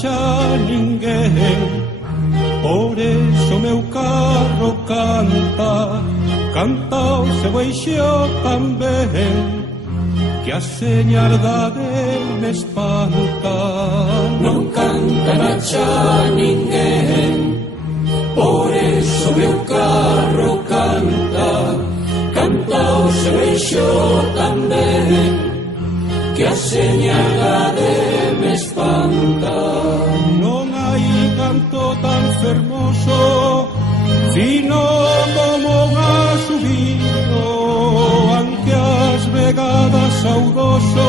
xa ninguén. Por eso meu carro canta, canta o seu eixo tamén, que a señardade me espanta. Non canta xa ninguén, por eso meu carro canta, canta o seu eixo tamén, que a señaldade me espanta. Non hai canto tan fermoso, fino como un asubío, aunque as vegadas saudoso,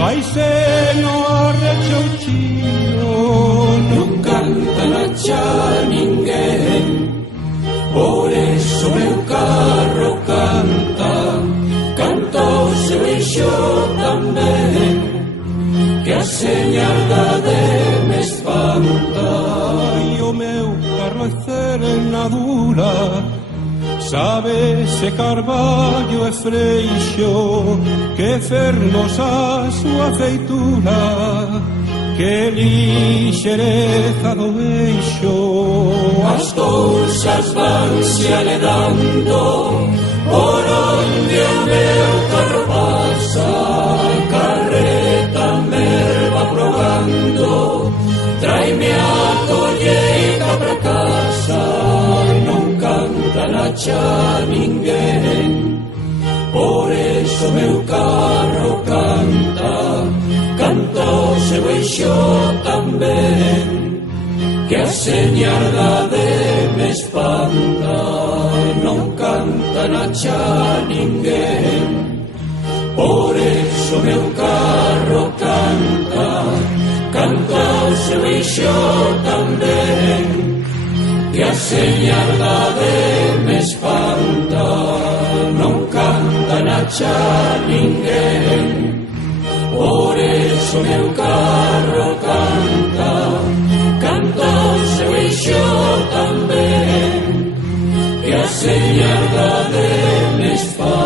faise no arrechouchino. Non canta xa ninguén, por eso meu carro canta, canta o seu eixo tamén, que a señaldade me espanta. Ai, o meu carro é serenadura, sabe se carballo e freixo, que fermosa a súa feitura, que lixereza do eixo. As cousas vanse aledando por onde o meu carro pasa, carreta merva probando, traime a colleita pra casa. Non canta xa ninguén, por eso meu carro canta, canta o seu eixo tamén, que a señaldade me espanta. Non canta xa ninguén, por eso meu carro canta, canta o seu eixo tamén, que a señaldade me espanta. Non canta xa ninguén, por eso meu carro canta, canta o seu eixo tamén, que a señaldade me espanta.